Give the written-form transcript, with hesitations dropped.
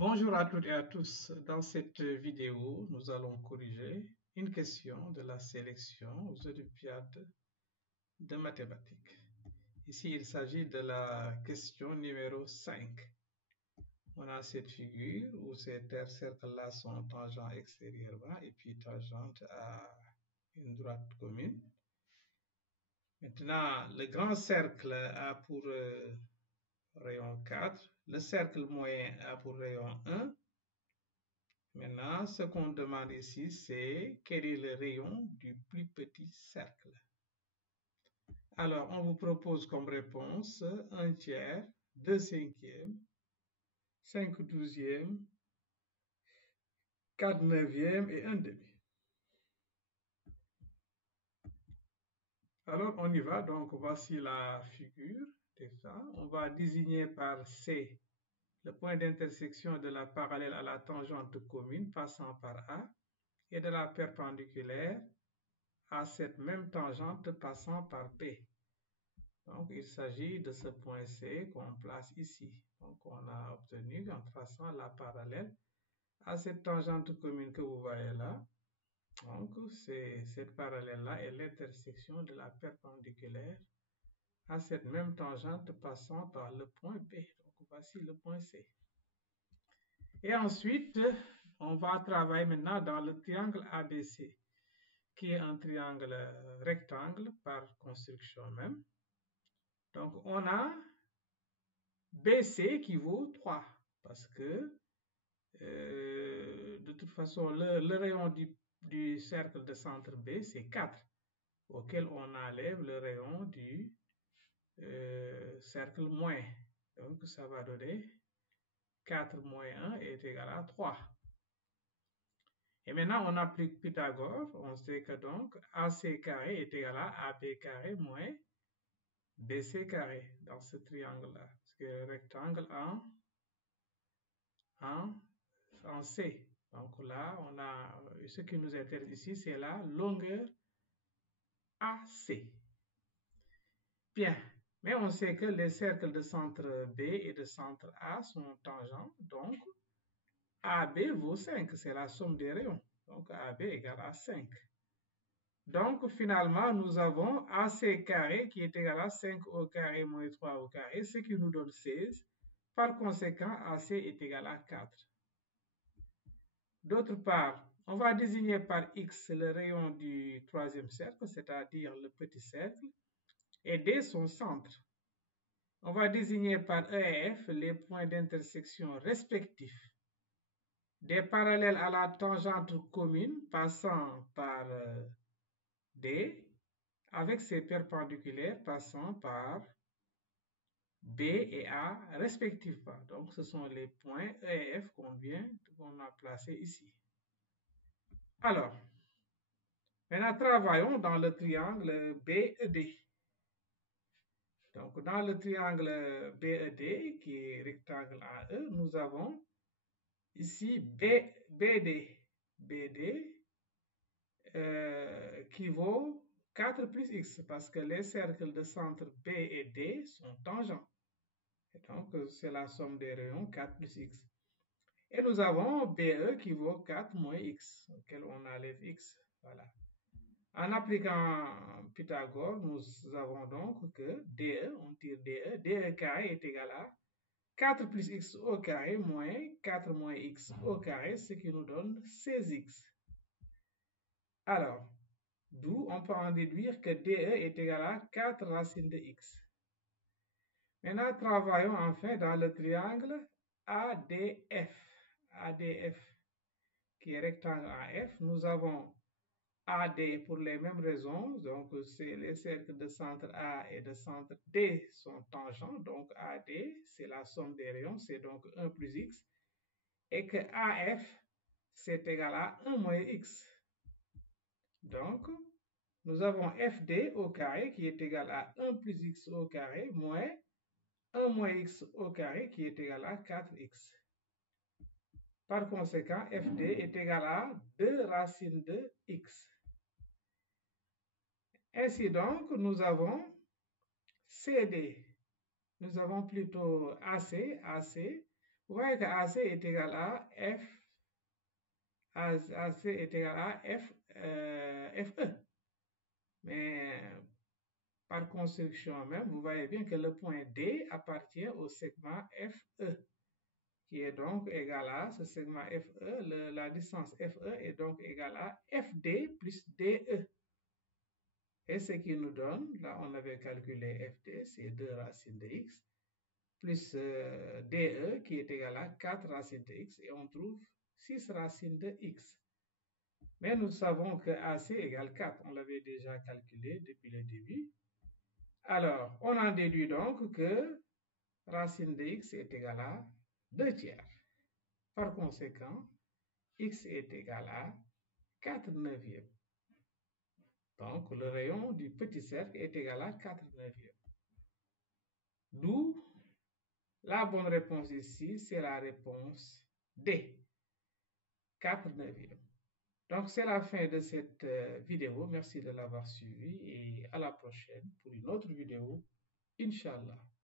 Bonjour à toutes et à tous. Dans cette vidéo, nous allons corriger une question de la sélection aux olympiades de mathématiques. Ici, il s'agit de la question numéro 5. On a cette figure où ces cercles-là sont tangents extérieurement et puis tangentes à une droite commune. Maintenant, le grand cercle a pour rayon 4, le cercle moyen a pour rayon 1. Maintenant, ce qu'on demande ici, c'est quel est le rayon du plus petit cercle. Alors, on vous propose comme réponse 1 tiers, 2 cinquièmes, 5 douzièmes, 4 neuvièmes et 1 demi. Alors, on y va. Donc, voici la figure de ça. On va désigner par C le point d'intersection de la parallèle à la tangente commune passant par A et de la perpendiculaire à cette même tangente passant par B. Donc, il s'agit de ce point C qu'on place ici. Donc, on a obtenu en traçant la parallèle à cette tangente commune que vous voyez là. Donc, cette parallèle-là est l'intersection de la perpendiculaire à cette même tangente passant par le point B. Donc, voici le point C. Et ensuite, on va travailler maintenant dans le triangle ABC, qui est un triangle rectangle par construction même. Donc, on a BC qui vaut 3, parce que de toute façon, le rayon du cercle de centre B, c'est 4, auquel on enlève le rayon du cercle moins. Donc, ça va donner 4 moins 1 est égal à 3. Et maintenant, on applique Pythagore. On sait que donc AC carré est égal à AB carré moins BC carré dans ce triangle-là. Parce que le rectangle en C. Donc là, on a ce qui nous intéresse ici, c'est la longueur AC. Bien, mais on sait que les cercles de centre B et de centre A sont tangents, donc AB vaut 5, c'est la somme des rayons. Donc AB égale à 5. Donc finalement, nous avons AC carré qui est égal à 5 au carré moins 3 au carré, ce qui nous donne 16. Par conséquent, AC est égal à 4. D'autre part, on va désigner par X le rayon du troisième cercle, c'est-à-dire le petit cercle, et D son centre. On va désigner par E et F les points d'intersection respectifs des parallèles à la tangente commune passant par D avec ses perpendiculaires passant par B et A respectivement. Donc, ce sont les points E et F qu'on a placés ici. Alors, maintenant, travaillons dans le triangle BED. Donc, dans le triangle BED, qui est rectangle AE, nous avons ici BD qui vaut 4 plus X, parce que les cercles de centre B et D sont tangents. Et donc, c'est la somme des rayons 4 plus X. Et nous avons BE qui vaut 4 moins X, auquel on enlève X. Voilà. En appliquant Pythagore, nous avons donc que DE, on tire DE carré est égal à 4 plus X au carré moins 4 moins X au carré, ce qui nous donne 16X. Alors, d'où on peut en déduire que DE est égal à 4 racines de X. Maintenant, travaillons enfin dans le triangle ADF. ADF, qui est rectangle AF, nous avons AD pour les mêmes raisons, donc c'est les cercles de centre A et de centre D sont tangents, donc AD c'est la somme des rayons, c'est donc 1 plus X, et que AF c'est égal à 1 moins X. Donc, nous avons FD au carré qui est égal à 1 plus X au carré moins 1 moins X au carré qui est égal à 4X. Par conséquent, FD est égal à 2 racines de X. Ainsi donc, nous avons CD. Nous avons plutôt AC. Vous voyez que AC est égal à F, AC est égal à FE. Mais par construction même, vous voyez bien que le point D appartient au segment FE, qui est donc égal à ce segment FE, la distance FE est donc égale à FD plus DE. Et ce qui nous donne, là on avait calculé FD, c'est 2 racines de x, plus DE qui est égal à 4 racines de x, et on trouve 6 racines de x. Mais nous savons que AC égale 4, on l'avait déjà calculé depuis le début. Alors, on en déduit donc que racine de x est égal à 2 tiers. Par conséquent, x est égal à 4 neuvièmes. Donc, le rayon du petit cercle est égal à 4 neuvièmes. D'où la bonne réponse ici, c'est la réponse D, 4 neuvièmes. Donc, c'est la fin de cette vidéo. Merci de l'avoir suivi et à la prochaine pour une autre vidéo, Inch'Allah.